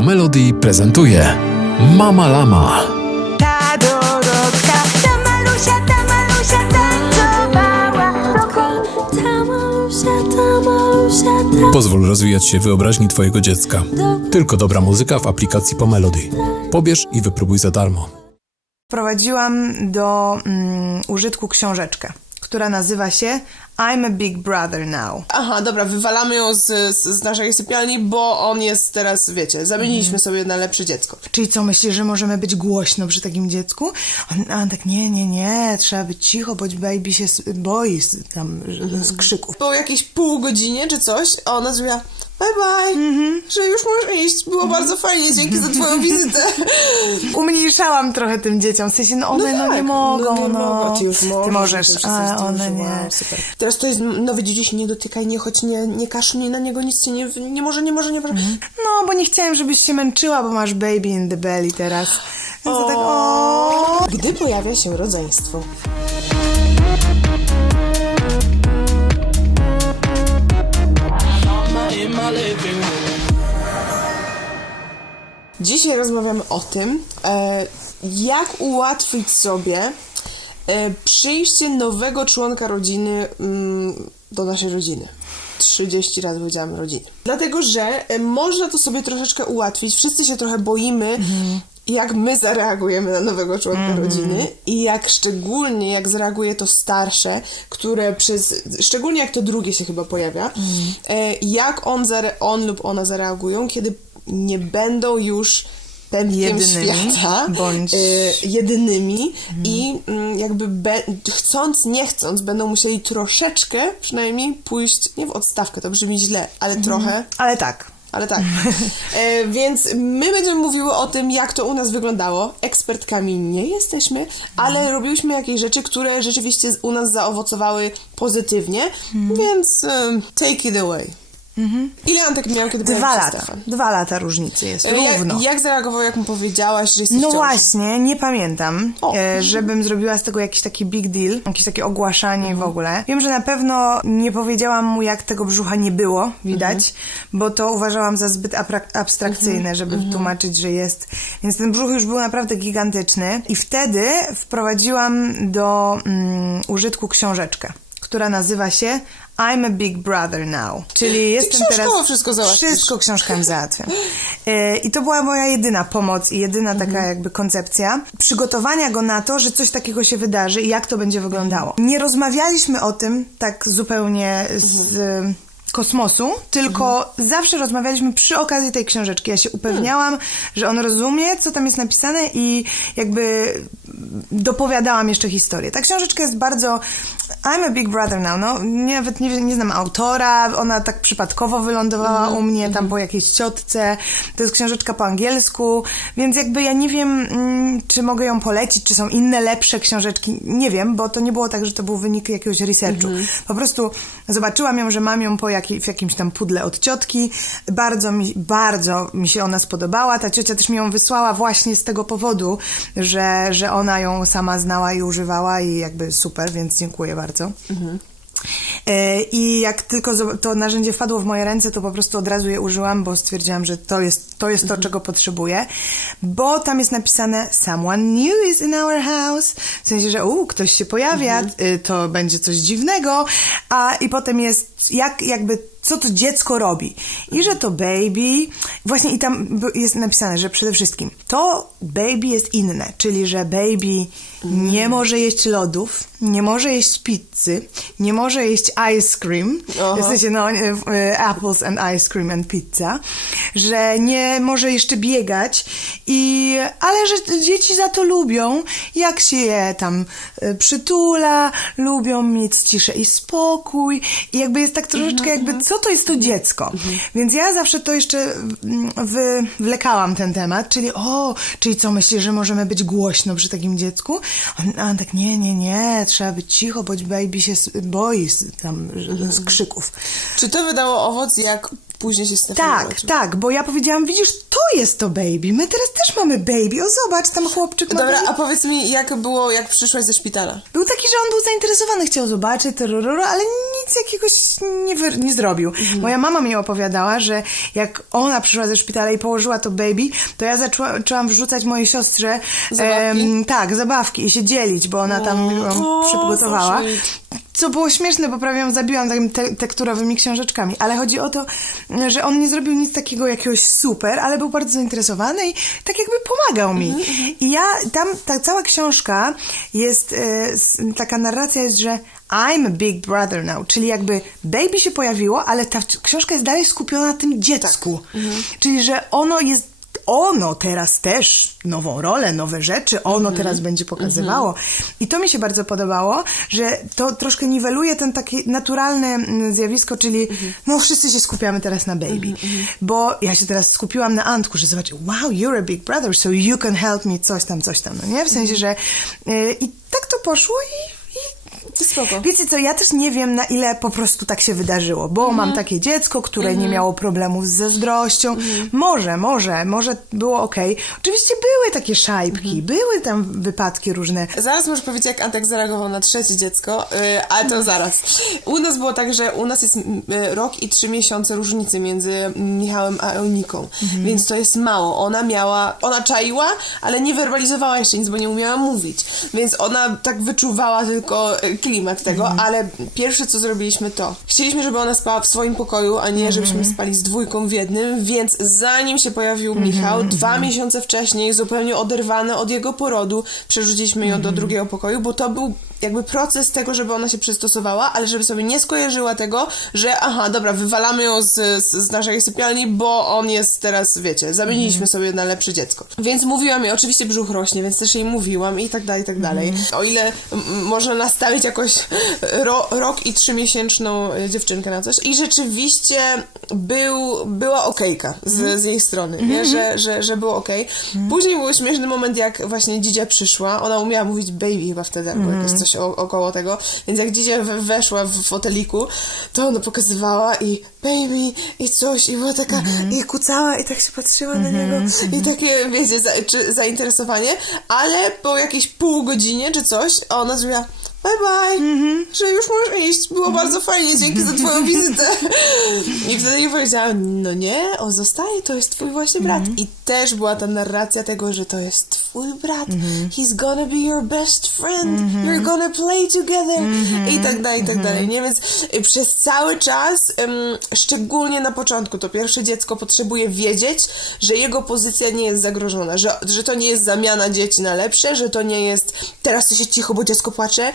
Pomelody prezentuje Mama Lama. Ta Dorotka, ta Malusia, ta Malusia tańcowała Ta malusia, ta malusia, ta Pozwól rozwijać się wyobraźni Twojego dziecka. Tylko dobra muzyka w aplikacji Pomelody. Pobierz i wypróbuj za darmo. Wprowadziłam do mm, użytku książeczkę, która nazywa się I'm a Big Brother Now. Aha, dobra, wywalamy ją z, z, z naszej sypialni, bo on jest teraz, wiecie, zamieniliśmy sobie na lepsze dziecko. Czyli co, myślisz, że możemy być głośno przy takim dziecku? On, a on tak, nie, nie, nie, trzeba być cicho, bo baby się boi z, tam z, krzyków. Po jakieś pół godzinie czy coś, a ona zrobiła bye bye, że już możesz iść, było bardzo fajnie, dzięki za twoją wizytę. Umniejszałam trochę tym dzieciom, w sensie, no one no, tak, nie mogą, no. nie mogą, ty już możesz. Ty możesz, już a one nie. wow, super. Teraz to jest nowe dzieci, nie dotykaj, nie chodź, nie, nie kaszlnij na niego, nic się nie, nie może, nie może, nie może. No, bo nie chciałem, żebyś się męczyła, bo masz baby in the belly teraz. Więc to tak, o. Gdy pojawia się rodzeństwo. Dzisiaj rozmawiamy o tym, e, jak ułatwić sobie e, przyjście nowego członka rodziny mm, do naszej rodziny. 30 razy powiedziałam rodziny. Dlatego, że e, można to sobie troszeczkę ułatwić. Wszyscy się trochę boimy, jak my zareagujemy na nowego członka rodziny i jak szczególnie jak zareaguje to starsze, które przez, szczególnie jak to drugie się chyba pojawia, e, jak on, on lub ona zareagują, kiedy nie będą już pępkiem Jedynymi, świata, bądź- e, jedynymi i mm, jakby be, chcąc, nie chcąc, będą musieli troszeczkę przynajmniej pójść, nie w odstawkę, to brzmi źle, ale trochę, Ale tak. Ale tak. E, więc my będziemy mówiły o tym, jak to u nas wyglądało. Ekspertkami nie jesteśmy, ale robiłyśmy jakieś rzeczy, które rzeczywiście u nas zaowocowały pozytywnie, więc em, take it away. Ile Antek miał, kiedy Dwa lata. Stefan? Dwa lata różnicy jest, E, równo. Jak, zareagował, jak mu powiedziałaś, że jesteś No właśnie, nie pamiętam, O. e, żebym zrobiła z tego jakiś taki big deal, jakieś takie ogłaszanie Mhm. w ogóle. Wiem, że na pewno nie powiedziałam mu, jak tego brzucha nie było, widać, Mhm. bo to uważałam za zbyt abstrakcyjne, Mhm. żeby tłumaczyć, że jest. Więc ten brzuch już był naprawdę gigantyczny i wtedy wprowadziłam do mm, użytku książeczkę, która nazywa się I'm a Big Brother Now. Czyli jestem teraz... wszystko załatwisz. Wszystko książkami załatwiam. E, I to była moja jedyna pomoc i jedyna taka jakby koncepcja przygotowania go na to, że coś takiego się wydarzy i jak to będzie wyglądało. Nie rozmawialiśmy o tym tak zupełnie z e, kosmosu, tylko zawsze rozmawialiśmy przy okazji tej książeczki. Ja się upewniałam, że on rozumie, co tam jest napisane i jakby dopowiadałam jeszcze historię. Ta książeczka jest bardzo... I'm a Big Brother now. No, nawet nie, nie znam autora, ona tak przypadkowo wylądowała u mnie, tam po jakiejś ciotce. To jest książeczka po angielsku, więc jakby ja nie wiem, mm, czy mogę ją polecić, czy są inne, lepsze książeczki. Nie wiem, bo to nie było tak, że to był wynik jakiegoś researchu. Po prostu zobaczyłam ją, że mam ją po jakiej, w jakimś tam pudle od ciotki. Bardzo mi, bardzo mi się ona spodobała. Ta ciocia też mi ją wysłała właśnie z tego powodu, że, że ona ją sama znała i używała i jakby super, więc dziękuję bardzo. E, I jak tylko to narzędzie wpadło w moje ręce, to po prostu od razu je użyłam, bo stwierdziłam, że to jest to, jest to czego potrzebuję. Bo tam jest napisane Someone new is in our house. W sensie, że u, ktoś się pojawia, y, to będzie coś dziwnego. A i potem jest jak jakby co to dziecko robi. I że to baby, właśnie i tam jest napisane, że przede wszystkim to baby jest inne, czyli że baby nie może jeść lodów, nie może jeść pizzy, nie może jeść ice cream, w sensie no, e, e, apples and ice cream and pizza, że nie może jeszcze biegać, i, ale że dzieci za to lubią, jak się je tam e, przytula, lubią mieć ciszę i spokój. I jakby jest tak troszeczkę jakby, co to jest to dziecko? Więc ja zawsze to jeszcze mm, wywlekałam ten temat, czyli o, czyli co, myślisz, że możemy być głośno przy takim dziecku? A on tak, nie, nie, nie, trzeba być cicho, bo baby się boi z, tam z krzyków. Czy to wydało owoc, jak później się Stefan Tak, urodził. tak, bo ja powiedziałam, widzisz, to jest to baby. My teraz też mamy baby. O, zobacz, tam chłopczyk ma Dobra, baby. a powiedz mi, jak było, jak przyszłaś ze szpitala? Był taki, że on był zainteresowany, chciał zobaczyć, terrororo, ale nic jakiegoś nie, wy, nie zrobił. Mhm. Moja mama mi opowiadała, że jak ona przyszła ze szpitala i położyła to baby, to ja zaczęła, zaczęłam wrzucać mojej siostrze Zabawki? tak, zabawki i się dzielić, bo ona tam O, ją przygotowała. Co było śmieszne, bo prawie ją zabiłam takimi te tekturowymi książeczkami. Ale chodzi o to, że on nie zrobił nic takiego jakiegoś super, ale był bardzo zainteresowany i tak jakby pomagał mi. I ja, tam ta cała książka jest, e, taka narracja jest, że I'm a big brother now, czyli jakby baby się pojawiło, ale ta książka jest dalej skupiona na tym dziecku. Czyli, że ono jest ono teraz też nową rolę, nowe rzeczy, ono teraz będzie pokazywało. I to mi się bardzo podobało, że to troszkę niweluje ten takie naturalne mm, zjawisko, czyli no wszyscy się skupiamy teraz na baby. Bo ja się teraz skupiłam na Antku, że zobaczcie, wow, you're a big brother, so you can help me, coś tam, coś tam, no nie? W sensie, że y, i tak to poszło i Spoko. Wiecie co, ja też nie wiem na ile po prostu tak się wydarzyło, bo Mhm. mam takie dziecko, które nie miało problemów z zazdrością. Mhm. Może, może, może było okej. Oczywiście były takie szajbki, Mhm. były tam wypadki różne. Zaraz możesz powiedzieć, jak Antek zareagował na trzecie dziecko, yy, ale to zaraz. U nas było tak, że u nas jest y, rok i trzy miesiące różnicy między Michałem a Euniką, więc to jest mało. Ona miała, ona czaiła, ale nie werbalizowała jeszcze nic, bo nie umiała mówić, więc ona tak wyczuwała tylko y, klimat tego, ale pierwsze co zrobiliśmy to, chcieliśmy, żeby ona spała w swoim pokoju, a nie żebyśmy spali z dwójką w jednym, więc zanim się pojawił Michał, dwa miesiące wcześniej, zupełnie oderwane od jego porodu, przerzuciliśmy ją do drugiego pokoju, bo to był jakby proces tego, żeby ona się przystosowała, ale żeby sobie nie skojarzyła tego, że aha, dobra, wywalamy ją z, z, z naszej sypialni, bo on jest teraz, wiecie, zamieniliśmy sobie na lepsze dziecko. Więc mówiłam jej, oczywiście brzuch rośnie, więc też jej mówiłam i tak dalej, i tak dalej. O ile można nastawić jakoś ro, rok i trzymiesięczną y, dziewczynkę na coś. I rzeczywiście był, była okejka z, z jej strony, nie? Że, że, że było okej. Później był śmieszny moment, jak właśnie Dzidzia przyszła. Ona umiała mówić baby chyba wtedy, albo jakieś coś o, około tego. Więc jak Dzidzia we- weszła w foteliku, to ona pokazywała i baby i coś i była taka i kucała i tak się patrzyła na niego i takie, wiecie, za, czy zainteresowanie, ale po jakiejś pół godzinie czy coś ona zrobiła bye bye, że już możesz iść, było bardzo fajnie, dzięki za twoją wizytę. I wtedy powiedziałam, no nie, on zostaje, to jest twój właśnie brat. I też była ta narracja tego, że to jest twój brat, he's gonna be your best friend, you're gonna play together. I tak dalej, i tak dalej, nie? Więc y, przez cały czas, ym, szczególnie na początku, to pierwsze dziecko potrzebuje wiedzieć, że jego pozycja nie jest zagrożona, że, że to nie jest zamiana dzieci na lepsze, że to nie jest teraz to się cicho, bo dziecko płacze,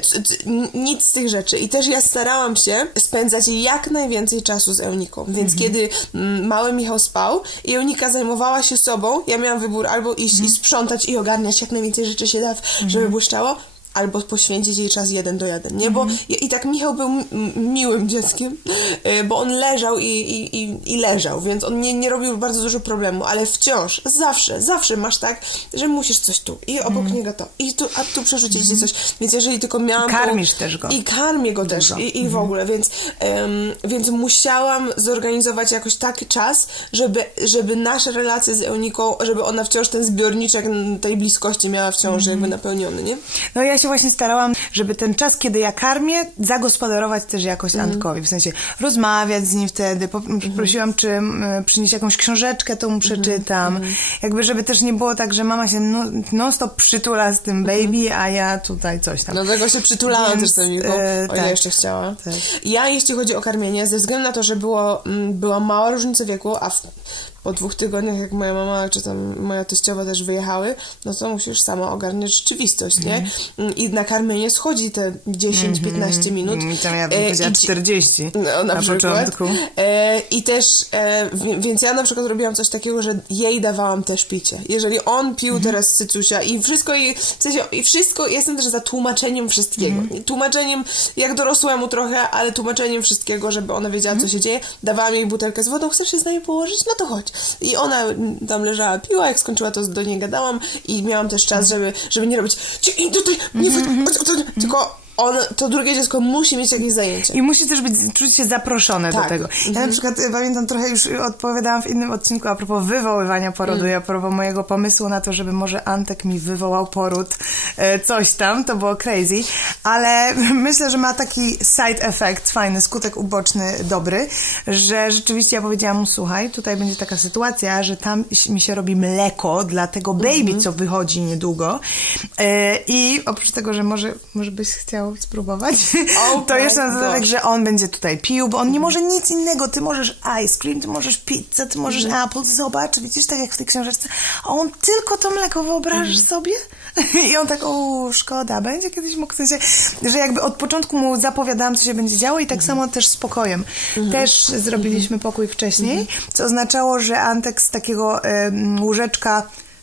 c- n- nic z tych rzeczy. I też ja starałam się spędzać jak najwięcej czasu z Euniką, więc kiedy mm, mały Michał spał i Eunika zajmowała się sobą, ja miałam wybór albo iść i sprzątać i ogarniać jak najwięcej rzeczy się da, żeby błyszczało, albo poświęcić jej czas jeden do jeden, nie? Bo i, i tak Michał był miłym dzieckiem, y, bo on leżał i, i, i, i leżał, więc on nie, nie robił bardzo dużo problemu, ale wciąż, zawsze, zawsze masz tak, że musisz coś tu i obok niego to i tu, a tu przerzucić ci coś, więc jeżeli tylko miałam I karmisz tą, też go. I karmię go też i, i w ogóle, więc, em, więc musiałam zorganizować jakoś taki czas, żeby, żeby nasze relacje z Euniką, żeby ona wciąż ten zbiorniczek tej bliskości miała wciąż jakby napełniony, nie? No ja się właśnie starałam, żeby ten czas, kiedy ja karmię, zagospodarować też jakoś Antkowi. W sensie rozmawiać z nim wtedy. Po, Prosiłam, czy m, przynieść jakąś książeczkę, to mu przeczytam. Jakby, żeby też nie było tak, że mama się no, non-stop przytula z tym baby, a ja tutaj coś tam. No tego się przytulałam Więc, też z e, o ile tak. jeszcze chciała. Tak. Ja, jeśli chodzi o karmienie, ze względu na to, że było, mm, była mała różnica wieku, a w, po dwóch tygodniach, jak moja mama czy tam moja teściowa też wyjechały, no to musisz sama ogarniać rzeczywistość, nie? Mm, I na karmienie schodzi te 10-15 minut. Mm, Tam ja bym E, powiedziała i ci- 40 no, na, na początku. E, I też, e, wi- więc ja na przykład robiłam coś takiego, że jej dawałam też picie. Jeżeli on pił Mhm. teraz cycusia i wszystko jej, w sensie, i wszystko, jestem też za tłumaczeniem wszystkiego. Mhm. Tłumaczeniem, jak dorosłemu trochę, ale tłumaczeniem wszystkiego, żeby ona wiedziała, Mhm. co się dzieje. Dawałam jej butelkę z wodą, chcesz się z nami położyć? No to chodź. I ona tam leżała, piła, jak skończyła, to do niej gadałam i miałam też czas, żeby, żeby nie robić "Ci- i tutaj, nie tylko on, to drugie dziecko musi mieć jakieś zajęcie. I musi też być, czuć się zaproszone do Tak. tego. Ja na przykład y, pamiętam trochę już odpowiadałam w innym odcinku a propos wywoływania porodu i a propos mojego pomysłu na to, żeby może Antek mi wywołał poród, e, coś tam, to było crazy, ale myślę, że ma taki side effect, fajny, skutek uboczny, dobry, że rzeczywiście ja powiedziałam mu, słuchaj, tutaj będzie taka sytuacja, że tam mi się robi mleko dla tego baby, co wychodzi niedługo E, i oprócz tego, że może, może byś chciał spróbować, Oh to jeszcze na dodatek, gosh. że on będzie tutaj pił, bo on nie może nic innego. Ty możesz ice cream, ty możesz pizzę, ty możesz Mhm. apple. Zobacz, widzisz, tak jak w tej książeczce. A on tylko to mleko, wyobrażasz Mhm. sobie? I on tak, o, szkoda, będzie kiedyś mógł, w sensie, że jakby od początku mu zapowiadałam, co się będzie działo i tak Mhm. samo też z pokojem. Też zrobiliśmy pokój wcześniej, Mhm. co oznaczało, że Antek z takiego em, łóżeczka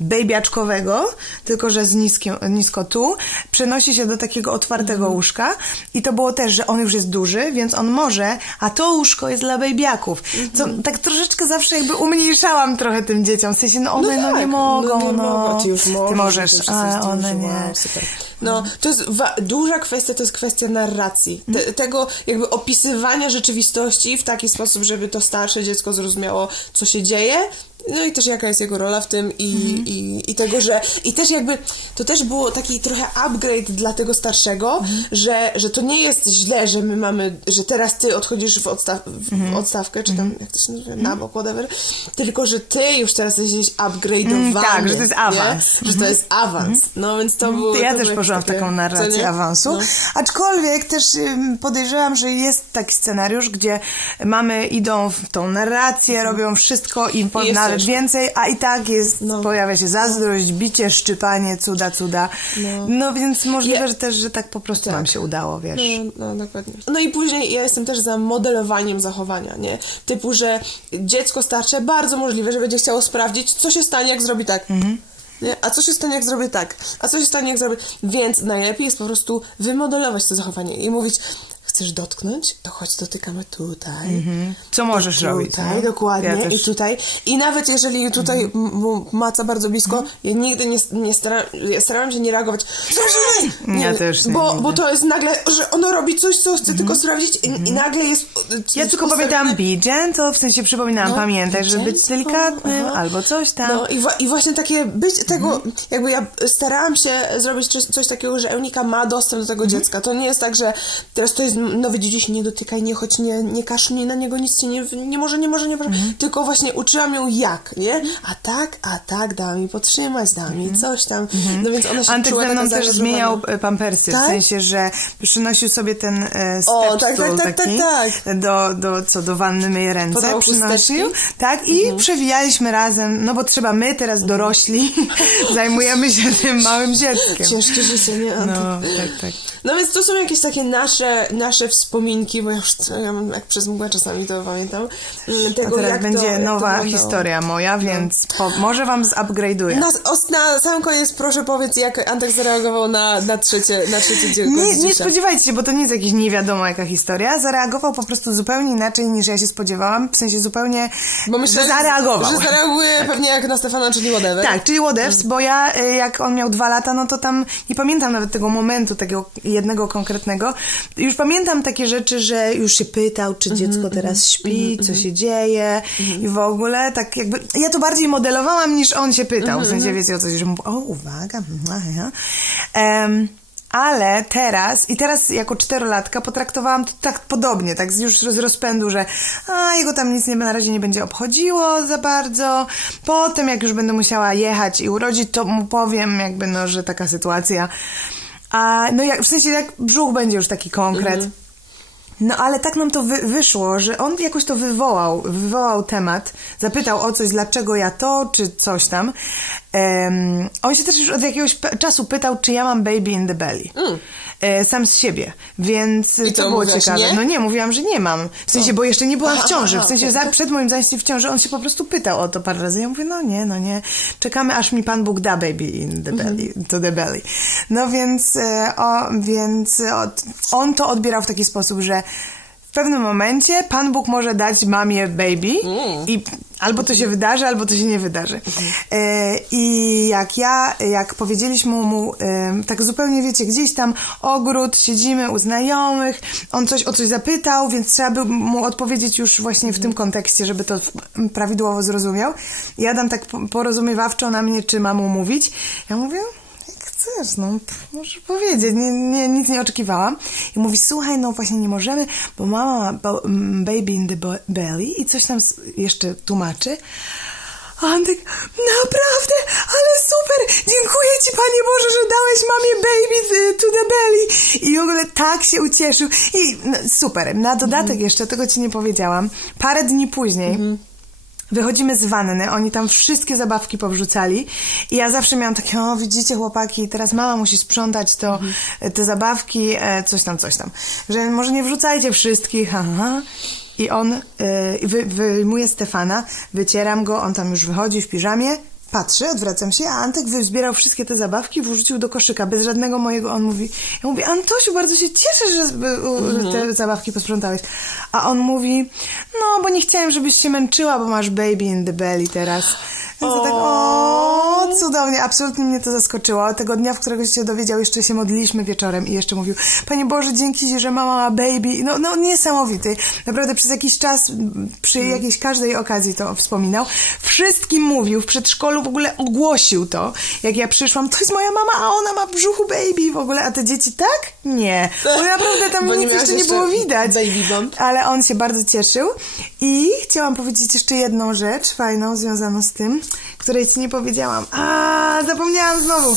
bejbiaczkowego, tylko że z niskim, nisko tu, przenosi się do takiego otwartego Mhm. łóżka i to było też, że on już jest duży, więc on może, a to łóżko jest dla bejbiaków. Co Mhm. tak troszeczkę zawsze jakby umniejszałam trochę tym dzieciom, w sensie, no one no, tak, nie mogą, no. nie mogą. Ty już możesz, Ty możesz, a one nie. Super. No, to jest duża kwestia, to jest kwestia narracji. Mhm. Te, tego jakby opisywania rzeczywistości w taki sposób, żeby to starsze dziecko zrozumiało, co się dzieje, no i też jaka jest jego rola w tym i, Mhm. i, i tego, że i też jakby to też było taki trochę upgrade dla tego starszego, Mhm. że, że to nie jest źle, że my mamy, że teraz ty odchodzisz w, odstaw, w Mhm. odstawkę, czy tam, jak to się nazywa, na bok, whatever, tylko, że ty już teraz jesteś upgrade'owany. Mm, tak, że to jest awans. Że to jest awans. No więc to było... To ja to też było poszłam w taką narrację nie? awansu. No. Aczkolwiek też podejrzewam, że jest taki scenariusz, gdzie mamy idą w tą narrację, robią wszystko i po, nawet więcej, a i tak jest, No. pojawia się zazdrość, bicie, szczypanie, cuda, cuda. No, więc możliwe, Ja- że też, że tak po prostu nam się udało, wiesz. No, no, dokładnie. No i później ja jestem też za modelowaniem zachowania, nie? Typu, że dziecko starsze bardzo możliwe, że będzie chciało sprawdzić, co się stanie, jak zrobi tak. Nie? A co się stanie, jak zrobię tak? A co się stanie, jak zrobię... Więc najlepiej jest po prostu wymodelować to zachowanie i mówić, chcesz dotknąć? To chodź, dotykamy tutaj. Co możesz robić? Tutaj, no? dokładnie. Ja też- I tutaj. I nawet jeżeli tutaj m- m- maca bardzo blisko, ja nigdy nie, nie staram, ja starałam się nie reagować. Zobaczymy! Ja też nie, Bo, nigdy. bo to jest nagle, że ono robi coś, co chce tylko sprawdzić i, i nagle jest... Ja tylko pamiętam be gentle, w sensie przypominałam, No, pamiętaj, żeby być delikatnym, aha. albo coś tam. No i, wa- i właśnie takie być tego, jakby ja starałam się zrobić coś, coś takiego, że Eunika ma dostęp do tego dziecka. To nie jest tak, że teraz to jest nowy dziś, nie dotykaj, nie chodź, nie, nie kaszlnij na niego, nic ci nie, nie może, nie może, nie może. Tylko właśnie uczyłam ją jak, nie? A tak, a tak, dała mi potrzymać, dała mi coś tam. No więc ona się Antek czuła ze mną też zmieniał e, pampersy, Tak? w sensie, że przynosił sobie ten e, O, tak, tak, tak, taki tak, Do, do, co, do wanny myje ręce, Podał przynosił. Tak, i przewijaliśmy razem, no bo trzeba my teraz dorośli zajmujemy się tym małym dzieckiem. Ciężkie życie, nie? No, tak, tak. No więc to są jakieś takie nasze, nasze wspominki, bo ja już ja mam, jak przez mgłę czasami to pamiętam. mm, A Tego, teraz jak będzie to, jak to nowa wyglądało. historia moja, więc po, może wam zupgrade'uję. Na, na sam koniec proszę powiedz, jak Antek zareagował na, na trzecie, na trzecie dziecko. Nie, nie spodziewajcie się, bo to nie jest jakaś nie wiadomo jaka historia. Zareagował po prostu zupełnie inaczej niż ja się spodziewałam. W sensie zupełnie, Bo myślę, że zareagował. Że zareaguje pewnie jak na Stefana, czyli whatever. Tak, czyli whatevs, bo ja y, jak on miał dwa lata, no to tam nie pamiętam nawet tego momentu, takiego jednego konkretnego. Już pamiętam takie rzeczy, że już się pytał, czy dziecko teraz śpi, co się dzieje i w ogóle tak jakby, ja to bardziej modelowałam niż on się pytał, w sensie wiecie o co, że mówił, o uwaga, mhm, aha. Em, ale teraz, i teraz jako czterolatka potraktowałam to tak podobnie, tak już z rozpędu, że a, jego tam nic nie, na razie nie będzie obchodziło za bardzo. Potem, jak już będę musiała jechać i urodzić, to mu powiem jakby, no, że taka sytuacja. A, no jak, w sensie jak brzuch będzie już taki konkret. No ale tak nam to wy, wyszło, że on jakoś to wywołał, wywołał temat, zapytał o coś, dlaczego ja to, czy coś tam. Em, on się też już od jakiegoś czasu pytał, czy ja mam baby in the belly. E, sam z siebie, więc I to było ciekawe. nie? No nie, mówiłam, że nie mam. W sensie, bo jeszcze nie byłam w ciąży. W sensie za, przed moim zajściem w ciąży on się po prostu pytał o to parę razy. Ja mówię, no nie, no nie. Czekamy, aż mi Pan Bóg da baby in the belly, to the belly. No więc, e, o, więc e, on to odbierał w taki sposób, że pewnym momencie Pan Bóg może dać mamie baby i albo to się wydarzy, albo to się nie wydarzy. E, I jak ja, jak powiedzieliśmy mu, tak zupełnie wiecie, gdzieś tam ogród, siedzimy u znajomych, on coś o coś zapytał, więc trzeba by mu odpowiedzieć już właśnie w tym kontekście, żeby to prawidłowo zrozumiał. Ja dam tak po- porozumiewawczo na mnie, czy mam mu mówić. Ja mówię, chcesz, no możesz powiedzieć, nie, nie, nic nie oczekiwałam. I mówi, słuchaj, no właśnie nie możemy, bo mama ma mm, baby in the belly i coś tam jeszcze tłumaczy. A Antek, naprawdę, ale super, dziękuję Ci Panie Boże, że dałeś mamie baby y, to the belly. I w ogóle tak się ucieszył. I no, super, na dodatek jeszcze, tego Ci nie powiedziałam, parę dni później Wychodzimy z wanny, oni tam wszystkie zabawki powrzucali i ja zawsze miałam takie, o widzicie chłopaki, teraz mama musi sprzątać to, te zabawki, e, coś tam, coś tam. Że może nie wrzucajcie wszystkich, aha. I on e, wy, wyjmuje Stefana, wycieram go, on tam już wychodzi w piżamie, patrzy, odwracam się, a Antek wyzbierał wszystkie te zabawki, wrzucił do koszyka, bez żadnego mojego, on mówi, ja mówię, Antosiu, bardzo się cieszę, że te zabawki posprzątałeś. A on mówi, no, bo nie chciałem, żebyś się męczyła, bo masz baby in the belly teraz. Więc ja tak, o, cudownie, absolutnie mnie to zaskoczyło. Tego dnia, w którego się dowiedział, jeszcze się modliliśmy wieczorem i jeszcze mówił, Panie Boże, dzięki Ci, że mama ma baby. No, no niesamowity. Naprawdę przez jakiś czas, przy jakiejś każdej okazji to wspominał. Wszystkim mówił, w przedszkolu w ogóle ogłosił to. Jak ja przyszłam, to jest moja mama, a ona ma w brzuchu baby w ogóle, a te dzieci tak? Nie. Bo naprawdę tam nic miałaś jeszcze nie jeszcze było widać. baby bump. Ale on się bardzo cieszył. I chciałam powiedzieć jeszcze jedną rzecz fajną związaną z tym, której ci nie powiedziałam. A, zapomniałam znowu.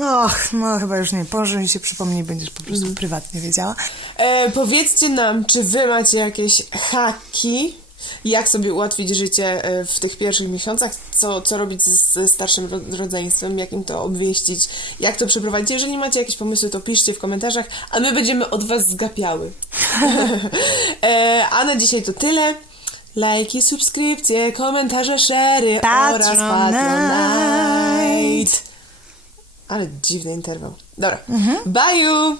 Och, no chyba już nie. Boże mi się przypomni będziesz po prostu prywatnie wiedziała. E, powiedzcie nam, czy wy macie jakieś haki, jak sobie ułatwić życie e, w tych pierwszych miesiącach, co, co robić ze starszym ro- rodzeństwem, jak im to obwieścić, jak to przeprowadzić. Jeżeli macie jakieś pomysły, to piszcie w komentarzach, a my będziemy od was zgapiały. e, a na dzisiaj to tyle. Lajki, subskrypcje, komentarze, szery oraz Patronite. Ale dziwny interwał. Dobra. Bye!